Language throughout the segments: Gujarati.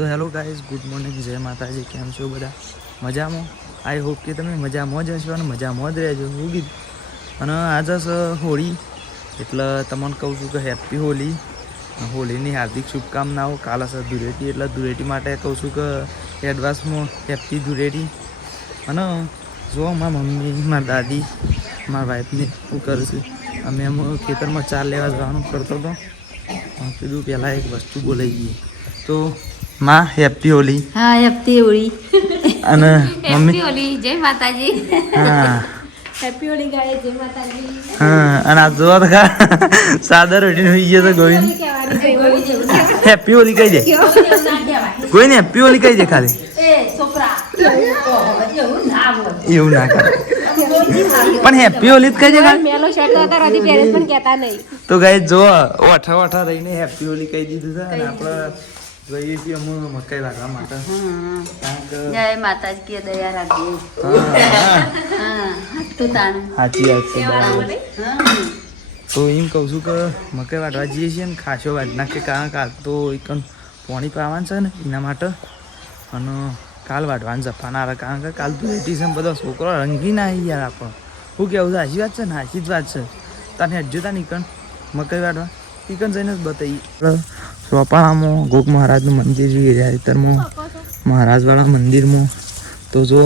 તો હેલો ગાઈઝ, ગુડ મોર્નિંગ, જય માતાજી. કેમ છો બધા? મજામાં? આઈ હોપ કે તમે મજામાં જ હશો અને મજામાં જ રહેજો. શું કીધું? અને આજે છે હોળી, એટલે તમને કહું છું કે હેપી હોળી. હોળીની હાર્દિક શુભકામનાઓ. કાલે છે ધૂળેટી, એટલે ધૂળેટી માટે કહું છું કે એડવાન્સમાં હેપી ધૂળેટી. અને જો મારા મમ્મી, મારા દાદી, મારા વાઈફને શું કરું છું, અમે એમ ખેતરમાં ચાર લેવા જવાનું કરતો હતો. કીધું પહેલાં એક વસ્તુ બોલાઈ ગઈ. તો માં હેપી હોળી. હા, હેપી હોળી. અને મમ્મી હેપી હોળી, જય માતાજી. હા હેપી હોળી ગાય, જય માતાજી. હા. અને આ જોવા તો સાદા રોટી હોઈ ગયો તો ગોવિંદ હેપી હોળી કહી દે. ગોવિંદ હેપી હોળી કહી દે ખાલી. એવું ના કરે પણ હેપી હોળી જ કહી દે ખાલી. મેલો શર્ટ તો અત્યારે પેરેન્ટ્સ પણ કહેતા નહીં. તો ગાઈ જો ઓઠા રહીને હેપી હોળી કહી દીધું છે. અને આપણે જોઈએ છીએ અમુક મકાઈ વાગવા માટે. જય માતાજી કે દયા રાખજે. તું તાણ સાચી વાત છે. તો એમ કહું છું કે મકાઈ વાટવા જઈએ છીએ ને ખાસો વાટ નાખે, કારણ કાલ તો એક પાણી પાવાનું છે ને એના માટે. અને કાલ વાટવાનું જપાના, કારણ કે કાલ ધૂળેટી છે, બધા છોકરો રંગી ના આવી યાર. આપણો શું કહેવું છે? સાચી વાત છે ને? સાચી જ વાત છે. તને હેઠજો તા નીકળ મકાઈ વાટવા નીકળ જઈને જ બતાવીએ. સોપાણામાં ગોક મહારાજનું મંદિર જોઈએ જાહેતરમાં, મહારાજવાળા મંદિરમાં. તો જો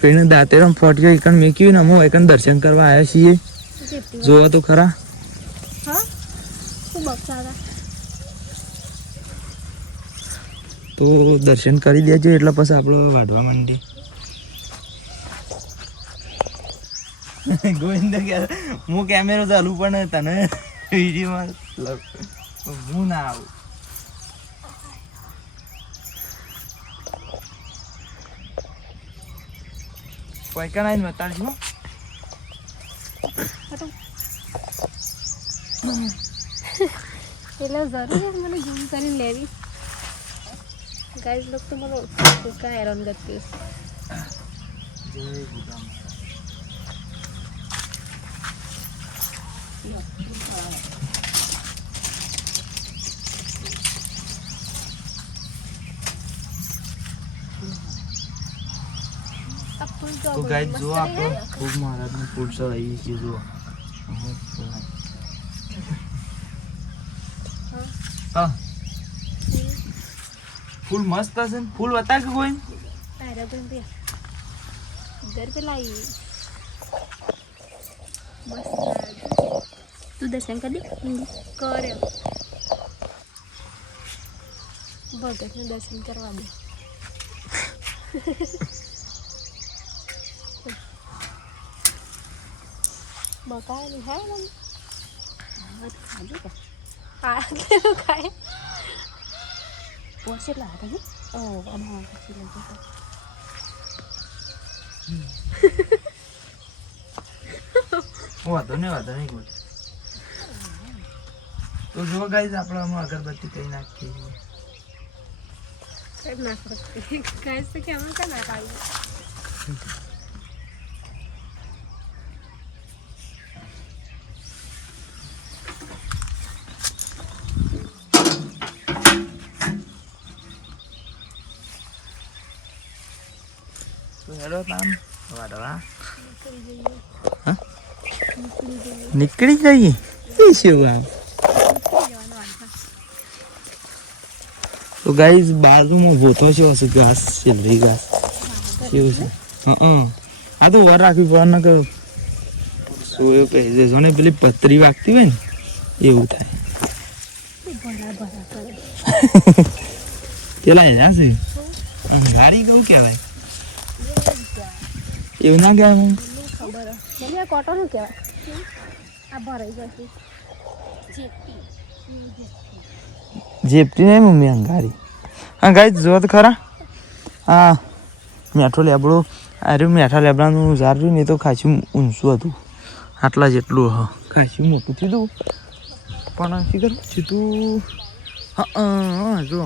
કઈને દાંતેરમ ફોટ્યો એકણ મેક્યું ને અમે એકણ દર્શન કરવા આવ્યા છીએ. જોવા તો ખરા. તો દર્શન કરી દેજો એટલે પછી આપણે વાઢવા માંડીએ. ગોવિંદ હું કેમેરો ચાલુ પણ તને વિડીયોમાં હું ના આવું. પૈકા નાઈને બતાડજો. એટલે જરૂર મને ઝૂમ કરીને લેવી. ગાઈસ લોક તો મને કા હેરાન કરતી તો ગાઈસ જો આપણે ખૂબ મહારાજનું ફૂલ ચડાવીએ છીએ. જો હા ફૂલ મસ્ત હશે ને? ફૂલ બતા કે કોઈ ઘર पे लाई मस्त. तू दर्शन कर दे कर भगत ने दर्शन करवा दे. बकाया नहीं है ना? खाजू का खाए वो से ला रही. ओ अब हाँ अच्छी लगी વાંધો નહીં કોઈ. તો જો ગાઈસ આપણે આમાં અગરબત્તી કઈ નાખીએ. कब ना सकते कैसे क्या हम करना चाहिए. તો હેલો તામ વાડવા નીકળી જઈએ. શું આમ તો ગાઈસ બાજુમાં ભોતો છે હશે ઘાસ, સેલરી ઘાસ કેવું છે. આ તો વાર રાખવી પડે ને કે સોયો કહી દેજો ને પેલી પતરી વાગતી હોય ને એવું થાય. પેલા જશે ગાડી કહું કહેવાય એવું ના કહેવાય. મને ખબર મને કોટન નું કહેવાય. આ ભરાઈ જશે જેપતી નહીં મમ્મી અંગારી. હા ગાઈસ જો તો ખરા. હા મેઠો લેબડો આ મેઠા લેબડાનું ઝાડ રહ્યું ને એ તો ખાસું ઊંચું હતું, આટલા જેટલું ખાસું મોટું થયું પણ શી કરું સીધું. હા જો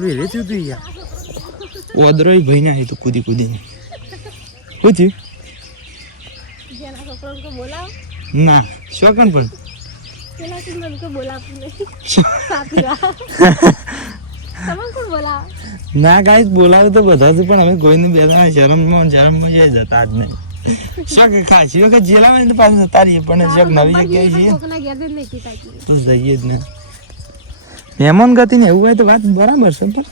વેરે થયું હતું યાર. ઓદરો ભાઈ ના હતું કૂદીને. શું થયું? ના શોકન પણ તમે કોણ બોલાવો? ના ગાઈસ બોલાવે તો બધા છે પણ અમે કોઈને બે જણા શરમમાં જતા જ નહીં. શોખ ખાસી વખત જેલામાં તો પાછું જતા રહીએ પણ શોખ નવી જગ્યાએ છીએ કોકના ઘેર જ નહીં કીધા કે. તો જઈએ જ ને. મહેમાન ગતિ ને એવું હોય તો વાત બરાબર છે પણ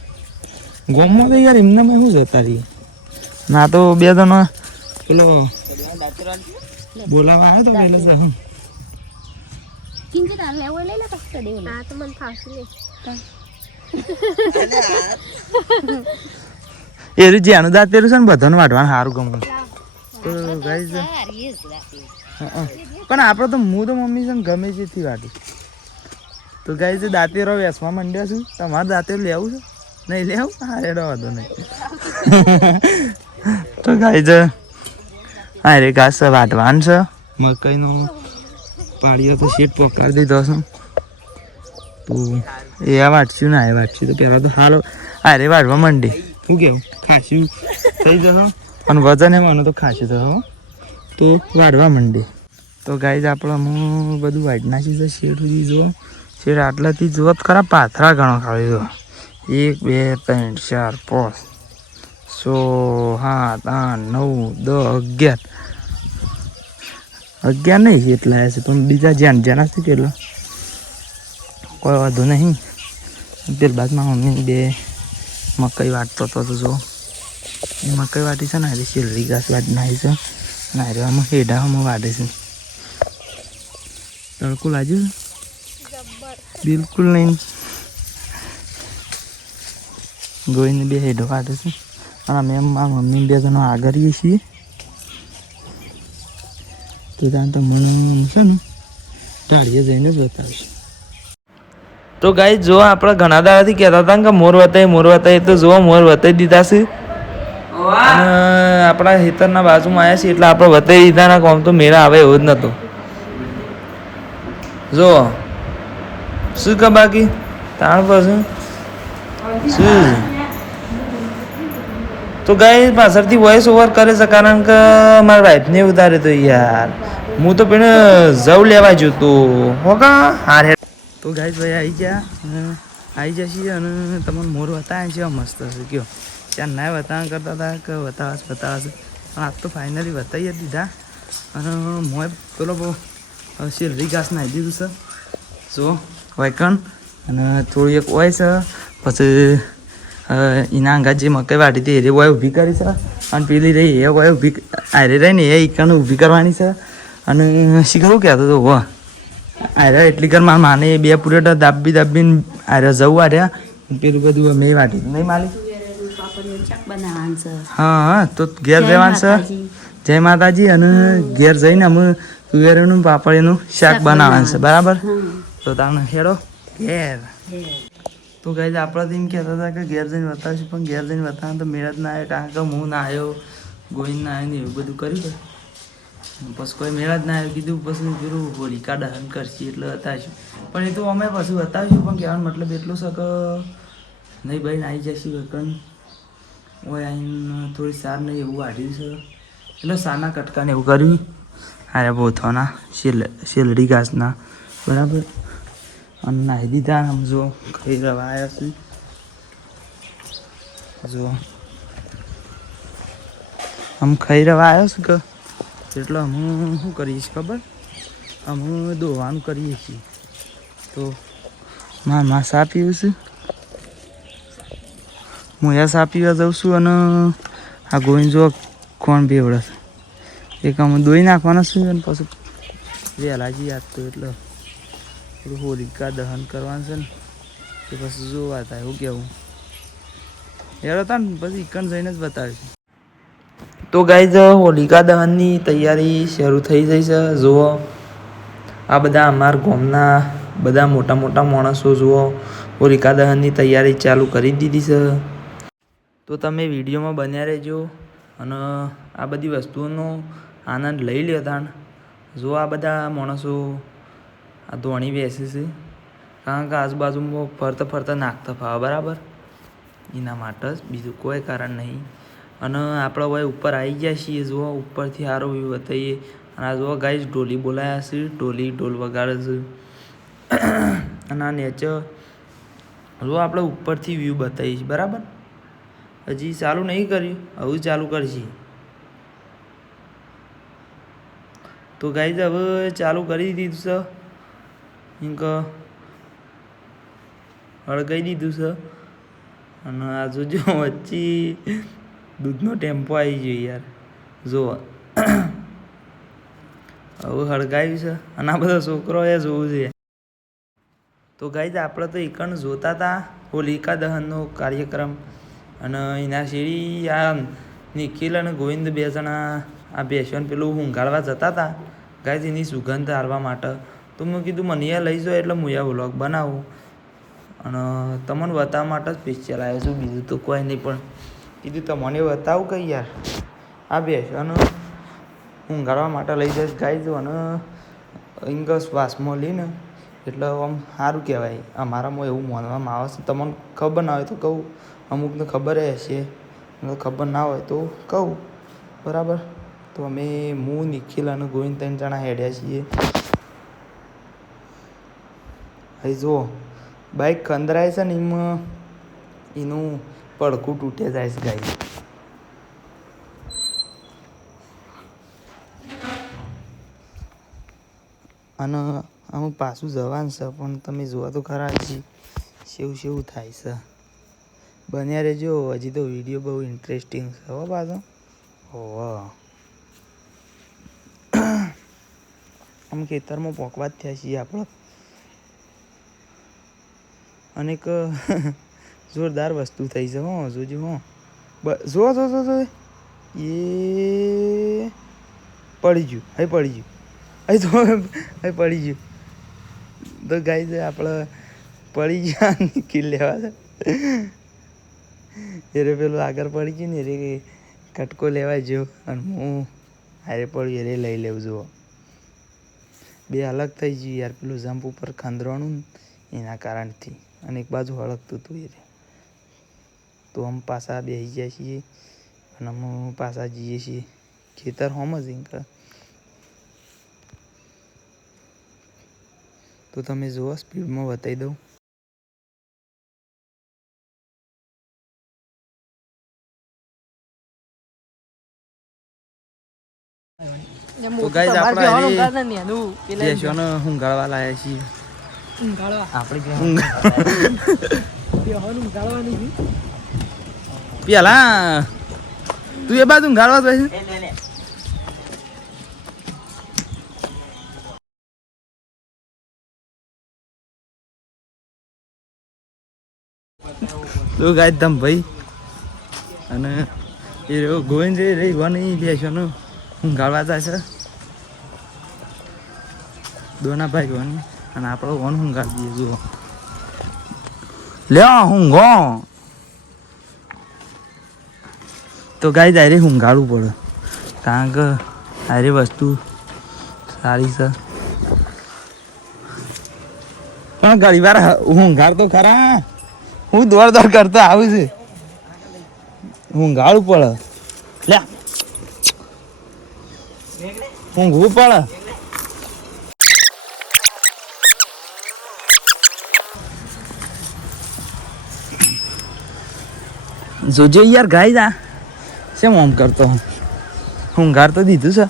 ગામમાં તો યાર એમનામાં શું જતા રહીએ. ના તો બે જણા પેલો બોલાવા આવ્યો તો પેલો હું કિંજે તાર લેવો લઈ લે ફક્ત દેવ. હા તો મને ફાવશે લે. એ જે અનુદાત પેલું છે ને બધાને વાટવાનું સારું ગમે. તો ગાઈસ પણ આપણે તો હું તો મમ્મી છે ને ગમે જેથી વાટું. તો ગાઈસ દાંતેરો વેસવા માંડ્યા છું. તમારે દાંતેર લેવું છે? નહીં લેવું? હા એડો વાંધો નહીં. તો ગાઈસ હા રે ઘાસ વાટવાનું છે. મકાઈનો પાળીઓ તો શેઠ પકાડી દીધો છે. તો એ આ વાટશું ને આ વાટશું તો પહેલાં તો હાલો આ રે વાટવા માંડી. શું કેવું ખાંસ્યું થઈ જશે અને વજન એમાં તો ખાંસ્યું થશે તો વાટવા માંડી. તો ગાઈસ આપણે હું બધું વાટ નાખી છે. શેઠ સુધી જુઓ શેઠ આટલાથી જુઓ ખરા પાથરા ઘણો ખાવી જુઓ 1 2 3 4 5 6 7 8 9 10 11 નહીં એટલા હશે પણ બીજા જ્યાં જ્યાંથી કેટલા કોઈ વાંધો નહીં. પેલી બાદમાં મમ્મી બે મકાઈ વાટતો હતો તો જો મકાઈ વાટી છે ને આજે શેરડી ઘાસ વાટી નાખી છે અને આમાં હેડામાં વાટે છે. તડકો લાગ્યો બિલકુલ નહીં. ગોઈને બે હેડો વાટે છે અને અમે મારા મમ્મી બે જણા આગળ છીએ. તો ત્યાં તો મને છે ને ટાળીએ જઈને જ બતાવીશું. તો ગાઈ જો આપણે ઘણા દાડાથી કહેતા હતા કે મોર વતાય તો જો મોર વતાઈ દીધા છે અને આપણા ખેતરના બાજુમાં આવ્યા છે એટલે આપણે વતાઈ દીધાના કોમ તો મેળા આવે એવો જ નહોતો. જો શું કે બાકી તાણ પછી શું તો ગાઈ પાછળથી વોઇસ ઓવર કરે છે કારણ કે મારા વાઈફને ઉતારે તો યાર હું તો પેલે જવ લેવા જોતો હો કા હાર. તો ગાઈસ ભાઈ આવી જશે અને તમને મોર બતાવે છે મસ્ત છે કયો ત્યાં ના બતાવવા કરતા હતા કે બતાવશે પણ આજ તો ફાઇનલી બતાવી જ દીધા. અને મોય પેલો બહુ શેરડી ઘાસ નાખી દીધું છે જો વાયકણ અને થોડી એક હોય છે પછી એના અંગા જે મકાઈ વાટી હતી એ હોય ઊભી કરી છે અને પેલી રહી એ હોય ઊભી આરે રહી ને એ ઈકણ ઊભી કરવાની છે. અને શીખવું કહેતો હતો હો આરે એટલી કર મારા માને બે પૂરેટા દાબીને આરે જવું આર્યા પેલું બધું મેં વાટ્યું નહીં માલિક. હા તો ઘેર જવાનું છે. જય માતાજી. અને ઘેર જઈને અમે તુવેરનું પાપડીનું શાક બનાવવાનું છે બરાબર. તો તમે હેડો ઘેર. તો ગાઈસ આપણે તો એમ કહેતા હતા કે ઘેર જઈને બતાવીશું પણ ઘેર જઈને બતાવવાનું તો મેળ જ ના આવ્યો કારણ કે હું ના આવ્યો ગોઈન ના આવ્યો ને એવું બધું કર્યું પછી કોઈ મેળ જ ના આવ્યો. કીધું પછી પેલું હોલિકા દહન કરશે એટલે બતાવીશું પણ એ તો અમે પછી બતાવીશું પણ કહેવાનો મતલબ એટલું છે કે નહીં ભાઈ આવી જશે વકન ઓય આવીને થોડી સાર નહીં એવું વાઢ્યું છે એટલે સારના કટકાને એવું કર્યું. અરે બોથોના શેલડી ઘાસના બરાબર અને નાહી દીધા. આમ જો ખાઈ રવા આવ્યા છે જો આમ ખાઈ રવા આવ્યો છું કે એટલે અમે શું કરીએ છીએ ખબર અમે દોવાનું કરીએ છીએ. તો માં સા પીવું છું હું એ સા પીવા જાઉં છું અને આ ગોઈને જો કોણ બેવડે છે એક અમે દોઈ નાખવાના છે અને પછી વહેલાજી યાદ તો એટલે થોડું હોલિકા દહન કરવાનું છે ને એ પછી જોવા થાય એવું કેવું યાર હતા ને પછી ઈકણ જઈને જ બતાવીશું. તો ગાઈઝ હોલિકા દહનની તૈયારી શરૂ થઈ જઈ છે. જુઓ આ બધા અમારા ગામના બધા મોટા મોટા માણસો જુઓ હોલિકા દહનની તૈયારી ચાલુ કરી દીધી છે. તો તમે વિડીયોમાં બન્યા રહેજો અને આ બધી વસ્તુઓનો આનંદ લઈ લ્યો તાણ. જો આ બધા માણસો આ ધોણી બેસે છે કારણ કે આજુબાજુમાં ફરતા ફરતા નાખતા ફાવે બરાબર એના માટે જ બીજું કોઈ કારણ નહીં. અને આપણે ભાઈ ઉપર આવી ગયા છીએ જુઓ ઉપરથી સારો વ્યૂ બતાવીએ. અને આ જુઓ ગાઈસ ઢોલી બોલાયા છે ઢોલ વગાડે છે અને આ નેચર જો આપણે ઉપરથી વ્યૂ બતાવીશ બરાબર. હજી ચાલુ નહીં કર્યું, હવે ચાલુ કરશી. તો ગાઈઝ હવે ચાલુ કરી દીધું છે. ઇંક હળગાઈ દીધું છે. અને આ જોજો વચ્ચે દૂધનો ટેમ્પો આવી ગયો યાર. જુઓ હવે હળગાવ્યું છે અને આ બધા છોકરોએ જોવું છે. તો ગાઈઝ આપણે તો એકણ જોતા હતા હોલિકા દહનનો કાર્યક્રમ. અને એના શેરી આ નિખિલ અને ગોવિંદ 2 જણા આ બેસવાનું પેલું ઊંઘાડવા જતા હતા ગાઈઝ એની સુગંધ હારવા માટે. તો મેં કીધું મને લઈ જાઓ એટલે હું આ વ્લોગ બનાવું અને તમને બતાવવા માટે જ પિક્ચર આવ્યો છું, બીજું તો કોઈ નહીં. પણ કીધું તમને બતાવું કે યાર આ બેસવાનું ઊંઘાડવા માટે લઈ જઈશ ગાઈઝ. અને ઇંગ શ્વાસમાં લઈને એટલે આમ સારું કહેવાય. અમારામાં એવું માનવામાં આવે છે. તમને ખબર ના હોય તો કહું, અમુકને ખબર હશે, ખબર ના હોય તો કહું બરાબર. તો અમે હું નિખિલ અને ગોવિંદ 3 જણા હેડ્યા છીએ. હવે જુઓ બાઇક ખંદરાય છે ને એમાં એનું પડખું તૂટે જાય છે ગાઈઝ. અને અમુક પાછું જવાનું છે પણ તમે જોવા તો ખરા હજી શેવું થાય છે. બન્યા રહેજો, હજી તો વિડીયો બહુ ઇન્ટરેસ્ટિંગ છે હો પાછો. આમ ખેતરમાં પોકવા જ થયા છીએ આપણે. અને એક જોરદાર વસ્તુ થઈ છે હો, જોજો હો. જો એ પડી ગયું, અહીં પડી ગયું, અહીં તો અહીં પડી ગયું. તો ગાઈઝ આપણે પડી ગયા નિખિલ લેવા છે. એરે પેલું આગળ પડી ગયું ને એરે કટકો લેવા ગયો અને હું હારે પડ્યું એરે લઈ લેવું. જુઓ 2 અલગ થઈ ગયું યાર. પેલું જમ્પ ઉપર ખંદરવાનું એના કારણથી અને એક બાજુ હળગતું હતું એ. તો અમે પાછા બેસી જાય છીએ અને અમે પાછા જઈએ છીએ ખેતર હોમ જ ઇંક. તો તમે જુઓ સ્પીડમાં બતાવી દઉં. તો ગાઈઝ આપણે બેસવાનો ઊંઘાડવા લાયા છીએ. પેલા તું એ બાજુ ઊંઘાડવા બેસી. તો ગાઈઝ તમ ભાઈ અને એ ગોવિંદ રહી વાની બેસવાનું ઊંઘાડવા જાય છે. દોના ભાઈ વાની અને આપણે વન ઊંઘાડી દઈએ. જુઓ લ્યો ઊંઘો. તો ગાઈઝ આરે ઊંઘાડવું પડે કારણ કે આરે વસ્તુ સારી છે. પણ ઘણી વાર ઊંઘાડ તો ખરા, હું દોડ કરતો આવું છે. ઊંઘાડવું પડે લ્યા, ઊંઘવું પડે. જોજો યાર ગાઈઝ આ શેમ આમ કરતો. ઊંઘાડ તો દીધું છે.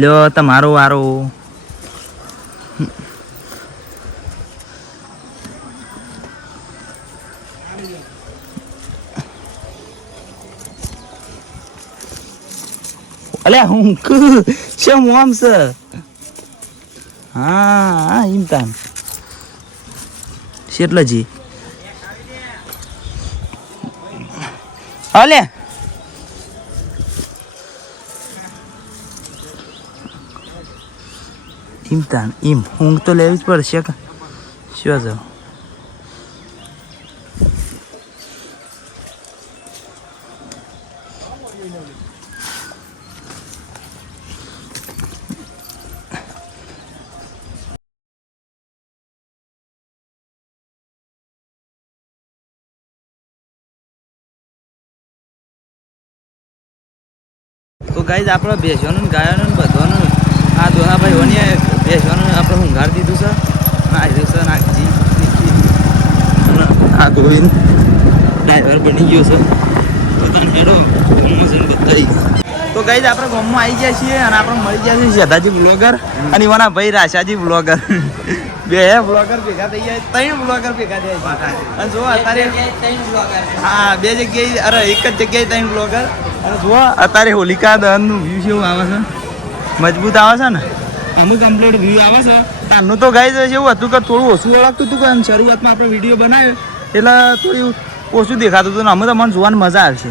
લ્યો તમારો વારો. અલ્યા ઊંઘ શેમ આમ છે. હા ઇમતાન શેટલાજી અલે ઇમતાન ઇમ ઊંઘ તો લેવી જ પડશે કે શું જાવ. તો ગાઈઝ આપણે બેસવાનું ગાયનું બધવાનું આ દોના ભાઈઓને બેસવાનું આપણે ઊંઘાડી દીધું છે. આ રહ્યું છે નાગજી હા ગોવિંદ ડ્રાઈવર બની ગયો છે તો તને હેડો પ્રમોશન બતાવી તો ગાઈઝ આપણે ગામમાં આવી ગયા છીએ અને આપણે મળી ગયા છીએ શેતાજી બ્લોગર અને એવાના ભાઈ રાશાજી બ્લોગર બે બ્લોગર ભેગા થઈ ગયા 3 બ્લોગર ભેગા થયા છે અને જો અત્યારે હા 2 જગ્યાએ અરે એક જ જગ્યાએ 3 બ્લોગર અને જો અત્યારે હોલિકા દહનનું વ્યૂ કેવું આવે છે મજબૂત આવે છે ને અમુક કમ્પ્લીટ વ્યૂ આવે છે તારનું તો ગાઈઝ એવું હતું કે થોડું ઓછું ઓળખતું હતું કે શરૂઆતમાં આપણે વિડીયો બનાવ્યો એટલે થોડું ઓછું દેખાતું હતું ને અમે તો મને જોવાની મજા આવશે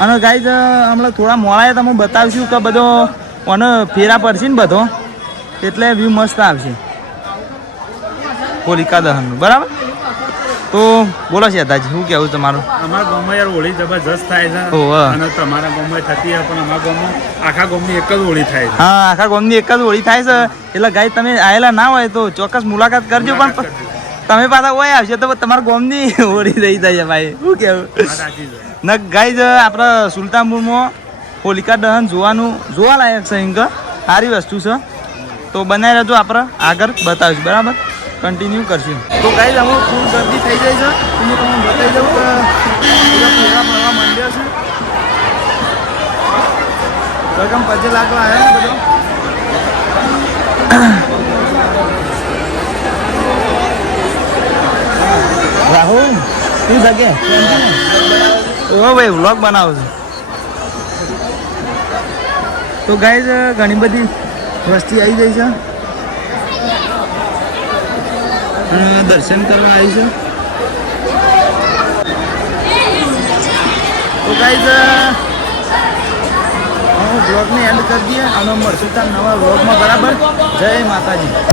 અને ગાઈઝ હમણાં થોડા મોડા તમે બતાવીશું કે બધો મને ફેરા પડશે ને બધો એટલે વ્યૂ મસ્ત આવશે હોલિકા દહનનું બરાબર તો બોલો શેતાજી શું કહેવું તમારું અમારા ગામમાં યાર હોળી જબરજસ્ત થાય છે અને તમારા ગામમાં થતી હોય પણ અમારા ગામમાં આખા ગામની એક જ હોળી થાય છે હા આખા ગામની એક જ હોળી થાય છે એટલે ગાઈઝ તમે આવેલા ના હોય તો ચોક્કસ મુલાકાત કરજો પણ તમે પાછા હોય આવશે તો તમારા ગામની હોળી થઈ જાય ભાઈ શું કહેવું ન ગાઈઝ આપણા સુલતાનપુરમાં હોલિકા દહન જોવા લાયક છે ઇંક સારી વસ્તુ છે તો બનાવી રહેજો આપણે આગળ બતાવીશું બરાબર કન્ટિન્યુ કરશું તો ગાઈઝ અમે ફૂલ ગરદી થઈ જાય છે હું તમને બતાવી દઉં કે બધા ફેરા ફરવા માંડ્યા છે રકમ 25 લાખ આવ્યા ને બધો રાહુલ શું શકે ઓ ભાઈ વ્લોગ બનાવો છો તો ગાઈઝ ઘણી બધી વસ્તી આવી ગઈ છે દર્શન કરવા આવી છે તો ગાઈઝ હું બ્લોગને એન્ડ કરી દઈએ અને મળશું ત્યાં નવા બ્લોગમાં બરાબર જય માતાજી